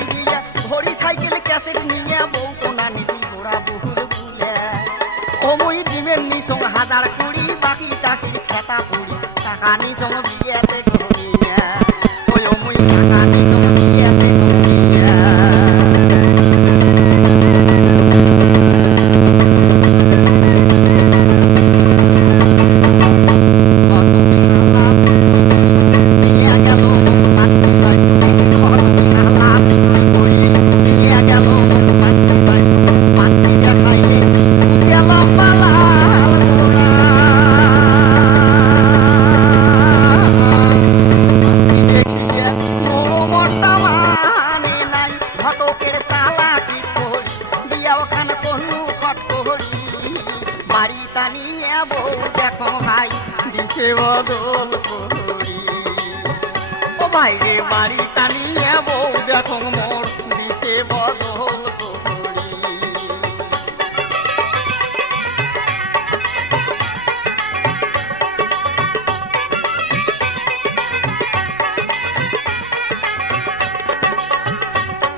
করছি বিয়ে ঘড়ি সাইকেল ক্যাসেট নিয়ে বউ কোনা নিছি ঘোড়া বহুল বুলে ও মুই ডিমের নিসং হাজার কুড়ি বাকি চাকরি খেতা পুরি টাকা নিসং বিয়েতে ঘুমিয়ে ওই ও মুই টাকা নিসং বিয়েতে ঘুমিয়ে বাড়ি টানিয়ে বউ দেখো ভাই দিশে বদল করি ও ভাই রে বাড়ি টানিয়ে বউ দেখো মোর দিশে বদল করি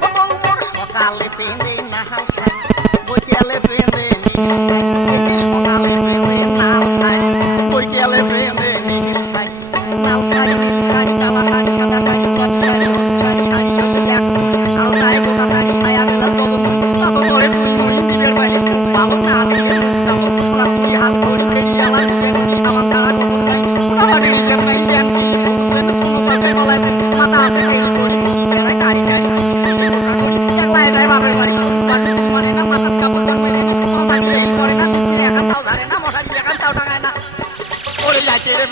ও বউ মোর সকালে পেঁদে নাহাল সাই বৈকালে পেঁদে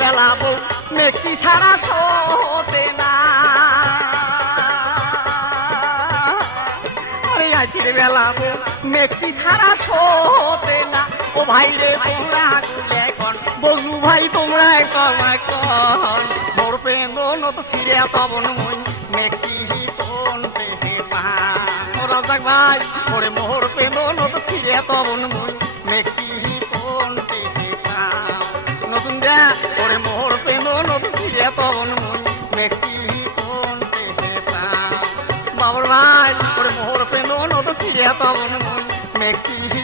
বেলা বউ মেক্সি ছাড়া শোতে না বেলা বউ মেক্সি ছাড়া শোতে না ও ভাই রে তোমরা গুলে কন বজু ভাই তোমরা কন মোর প্রেম নত ছিড়ে তবন মুই মেক্সি কোন পেহে পা ও রাজাক ভাই ওরে মোর প্রেম নত ছিড়ে তবন মুই মেক্সি কোন পেহে পা নতুন দে ওরে মোর প্রেম নত ছিড়ে তবন মুই মেক্সি কোন পেহে পা বাবর ভাই ওরে মোর প্রেম নত ছিড়ে তবন মুই মেক্সি